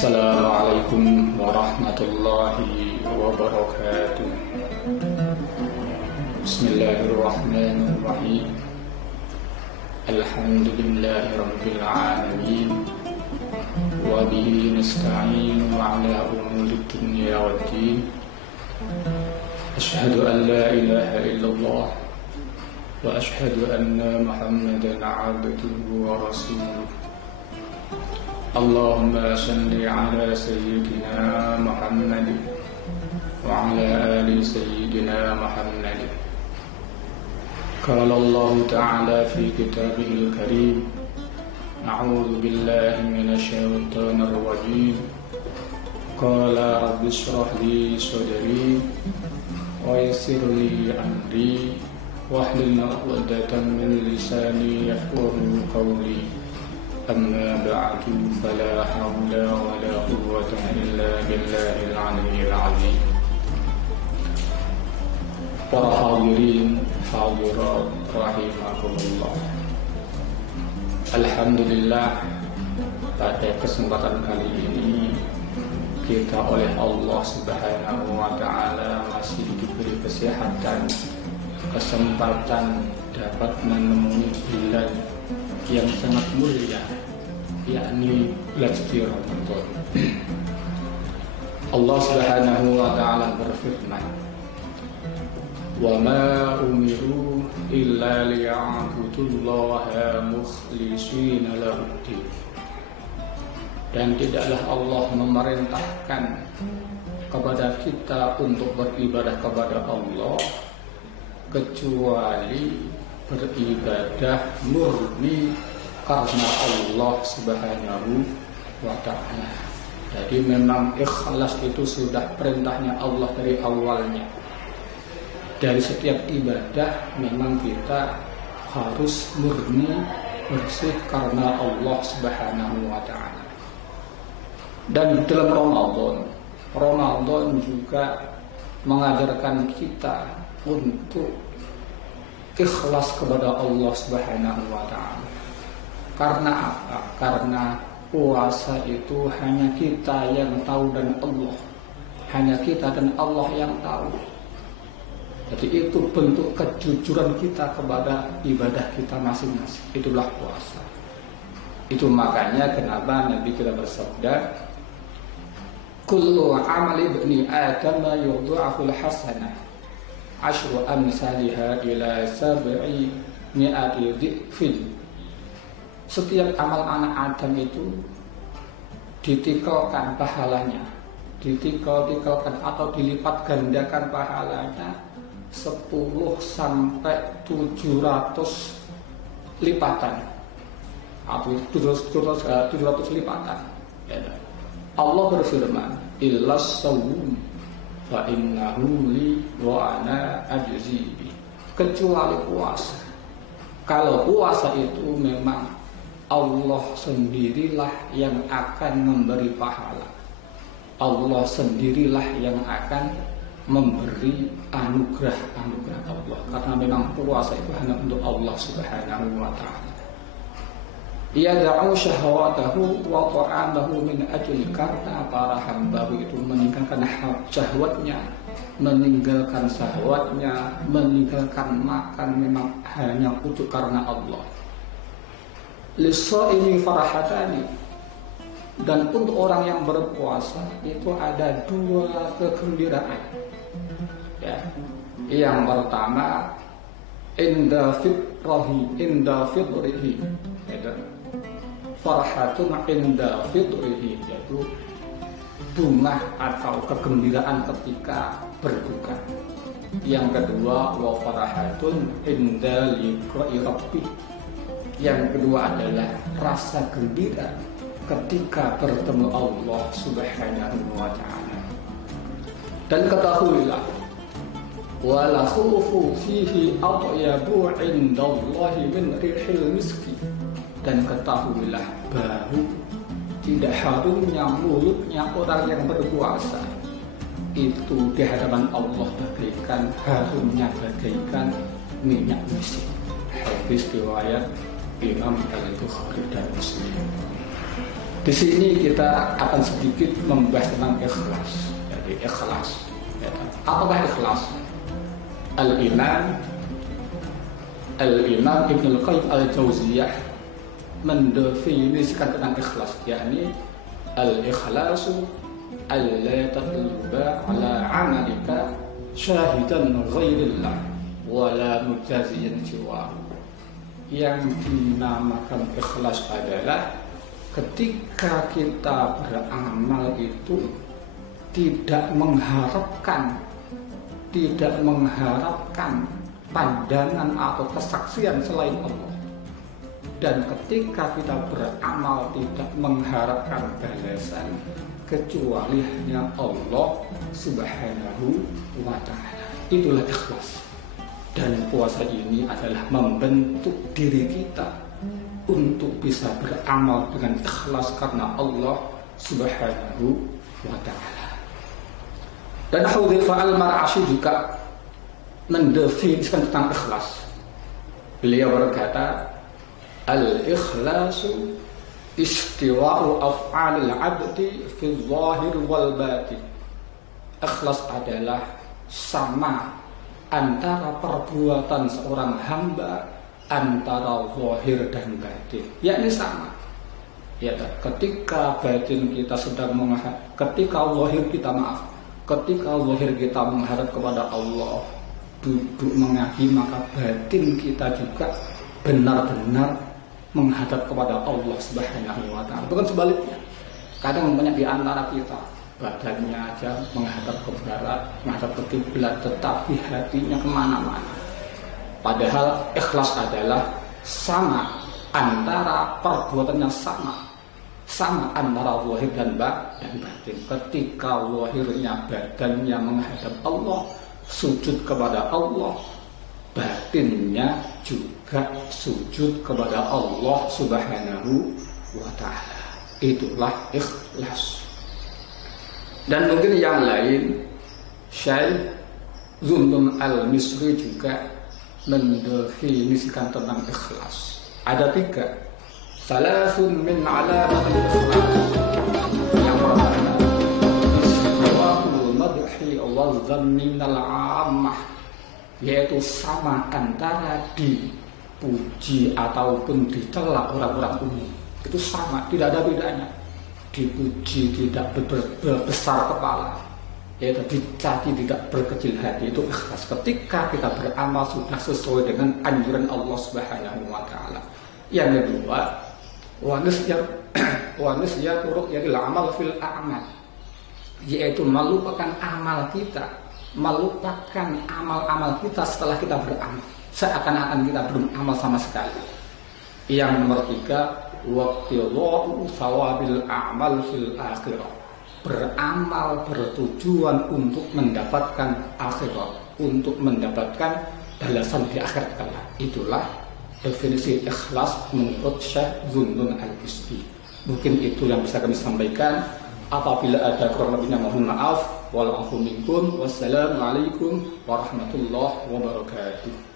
Assalamualaikum warahmatullahi wabarakatuh. Bismillahirrahmanirrahim. Alhamdulillahi rabbil alamin. Wa bihi nasta'in ala umuri dunya waddin. Asyhadu an la ilaha illallah wa asyhadu anna Muhammadan 'abduhu wa rasuluh. Allahumma salli ala sayyidina Muhammad wa ala ali sayyidina Muhammad. Qala Allah ta'ala fi kitabihil karim, a'udzu billahi minasy syaithanir rajim. Qala rabbi shrah li sadri wa yassir li amri wahlul 'uqdatam min lisani yafqahu qawli. Amma ba'du, fala hawla wa la quwwata illa billahil 'aliyyil 'azim. Para hadirin hadirat rahimakumullah. Alhamdulillah, pada kesempatan kali ini kita oleh Allah Subhanahu wa ta'ala masih diberi kesehatan, kesempatan dapat menemui bulan yang sangat mulia, yakni bulan suci Ramadan. Allah Subhanahu wa ta'ala berfirman, "Wa ma umiru illa liya'budullaha mukhlishina lahud-din." Dan tidaklah Allah memerintahkan kepada kita untuk beribadah kepada Allah kecuali beribadah murni karena Allah Subhanahu wa ta'ala. Jadi memang ikhlas itu sudah perintahnya Allah dari awalnya. Dari setiap ibadah memang kita harus murni bersih karena Allah Subhanahu wa ta'ala. Dan dalam Ramadan juga mengajarkan kita untuk ikhlas kepada Allah Subhanahu wa ta'ala. Karena apa? Karena puasa itu hanya kita yang tahu dan Allah. Hanya kita dan Allah yang tahu. Jadi itu bentuk kejujuran kita kepada ibadah kita masing-masing. Itulah puasa. Itu makanya kenapa Nabi kita bersabda, "Kullu amali ibni Adam yudha'aful hasanah asyru amsalha ila sab'i mi'ati dhifin." Setiap amal anak Adam itu ditikalkan pahalanya, ditikalkan atau dilipat gandakan pahalanya 10 sampai 700 lipatan, atau 700 lipatan. Allah berfirman, "Illas shawm fa innahu li wa ana ajzi bi." Kecuali puasa. Kalau puasa itu memang Allah sendirilah yang akan memberi pahala. Allah sendirilah yang akan memberi anugerah Allah. Karena memang puasa itu hanya untuk Allah Subhanahu wa ta'ala. Yada'u syahwatahu wa ta'amahu min ajli, karena para hamba itu meninggalkan syahwatnya, meninggalkan syahwatnya, meninggalkan makan memang hanya untuk karena Allah. Lis-shaimi farahatani, dan untuk orang yang berpuasa itu ada 2 kegembiraan. Ya. Yang pertama, inda fitrihi, farhatun inda fitrihi, yaitu bunga atau kegembiraan ketika berbuka. Yang kedua, wa farahatun inda liqa'i rabbih. Yang kedua adalah rasa gembira ketika bertemu Allah Subhanahu wa ta'ala. Dan ketahuilah, wala khufu fihi atyabu indallahi min rihil miski. Dan ketahuilah bahwa tidak harumnya mulutnya orang yang berpuasa itu di hadapan Allah harumnya bagaikan minyak misik. Hadis riwayat Imam Al-Bukhari dan Muslim. Di sini kita akan sedikit membahas tentang ikhlas. Jadi ikhlas, ya. Apakah ikhlas? Al-Imam Ibnul Qayyim Al-Jauziyah mendefinisikan tentang ikhlas, yakni al-ikhlasu alla tatluba ala amalika syahidan ghairillah wala mujaziyan siwa. Yang dinamakan ikhlas adalah ketika kita beramal itu tidak mengharapkan pandangan atau kesaksian selain Allah. Dan ketika kita beramal tidak mengharapkan balasan kecuali hanya Allah Subhanahu wa ta'ala. Itulah ikhlas. Dan puasa ini adalah membentuk diri kita untuk bisa beramal dengan ikhlas karena Allah Subhanahu wa ta'ala. Dan Hudzaifah Al-Mar'ashi juga mendefinisikan tentang ikhlas. Beliau berkata, al-ikhlasu istiwa'u af'alil 'abdi fi zahir wal batin. Ikhlas adalah sama antara perbuatan seorang hamba antara zahir dan batin, yakni sama. Ya, ketika batin kita sedang ketika zahir kita menghadap kepada Allah, duduk mengaji, maka batin kita juga benar-benar menghadap kepada Allah Subhanahu wa ta'ala. Bukan sebaliknya. Kadang banyak di antara kita badannya aja menghadap ke barat, menghadap ke kiblat, tetapi hatinya kemana-mana. Padahal ikhlas adalah sama antara perbuatan yang sama antara zahir dan batin. Ketika zahirnya badannya menghadap Allah, sujud kepada Allah, batinnya juga sujud kepada Allah Subhanahu wa ta'ala. Itulah ikhlas. Dan mungkin yang lain, Syekh Zunnun Al-Misri juga mendefinisikan tentang ikhlas. Ada 3. Salasun min alamatil ikhlas. Yang pertama, istiwa'ul madhi wal dhanni minal 'ammah, yaitu sama antara dipuji ataupun dicela orang-orang umum. Itu sama, tidak ada bedanya. Dipuji tidak berbesar kepala, yaitu dicaci tidak berkecil hati. Itu ikhlas. Ketika kita beramal sudah sesuai dengan anjuran Allah Subhanahu wa ta'ala. Yang kedua, wa nisyatu ru'yatil amal fil a'mal, yaitu melupakan amal kita, melupakan amal-amal kita setelah kita beramal, seakan-akan kita belum amal sama sekali. Yang nomor 3, waqtillahu sawabil a'mal fil akhirah, beramal bertujuan untuk mendapatkan akhirat, untuk mendapatkan balasan di akhirat kelak. Itulah definisi ikhlas menurut Syekh Zunnun Al-Misri. Mungkin itu yang bisa kami sampaikan. Apabila ada kurang lebihnya mohon maaf. Wal afu minkum. Wassalamualaikum warahmatullahi wabarakatuh.